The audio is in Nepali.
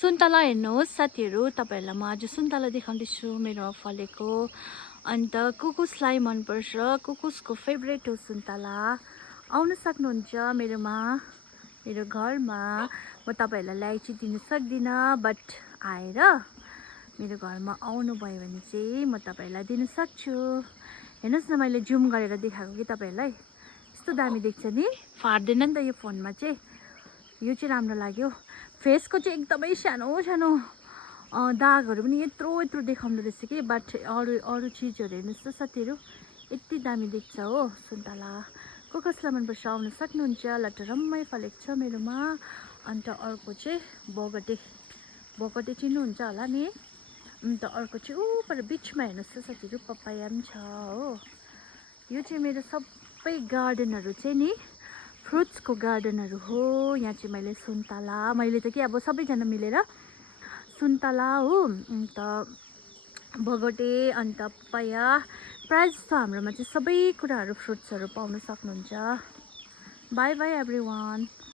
सुन्तला हेर्नुहोस् साथीहरू, तपाईहरुलाई म आज सुन्तला देखाउँदैछु मेरोमा फलेको। अन्त कुकुसलाई मनपर्छ, कुकुसको फेभरेट हो सुन्तला। आउन सक्नुहुन्छ मेरोमा, मेरो घरमा। म तपाईहरुलाई ल्याइ चाहिँ दिन सक्दिनँ, बट आएर मेरो घरमा आउनु भयो भने चाहिँ म तपाईहरुलाई दिन सक्छु। हेर्नुहोस् न, मैले जुम गरेर देखाएको कि तपाईहरुलाई। यस्तो दामी देख्छ नि, फाट्दैन नि त यो फोनमा चाहिँ। यो चाहिँ राम्रो लाग्यो। फेसको चाहिँ एकदमै सानो सानो दागहरू पनि यत्रो यत्रो देखाउँदो रहेछ कि, बट अरू चिजहरू हेर्नुहोस् त साथीहरू, यति दामी देख्छ हो सुन्तला। कसलाई मनपर्छ आउन सक्नुहुन्छ, लटरम्मै फलेको छ मेरोमा। अन्त अर्को चाहिँ बगटे चिन्नुहुन्छ होला नि। अन्त अर्को चाहिँ ऊ पर बिचमा हेर्नुहोस् त साथीहरू, पपाया पनि छ हो। यो चाहिँ मेरो सबै गार्डनहरू चाहिँ नि फ्रुट्सको गार्डनहरू हो। यहाँ चाहिँ मैले सुन्तला, मैले त के अब सबैजना मिलेर सुन्तला हो, अन्त बगटे, अन्त पपाया, प्रायः जस्तो हाम्रोमा चाहिँ सबै कुराहरू फ्रुट्सहरू पाउन सक्नुहुन्छ। By by everyone.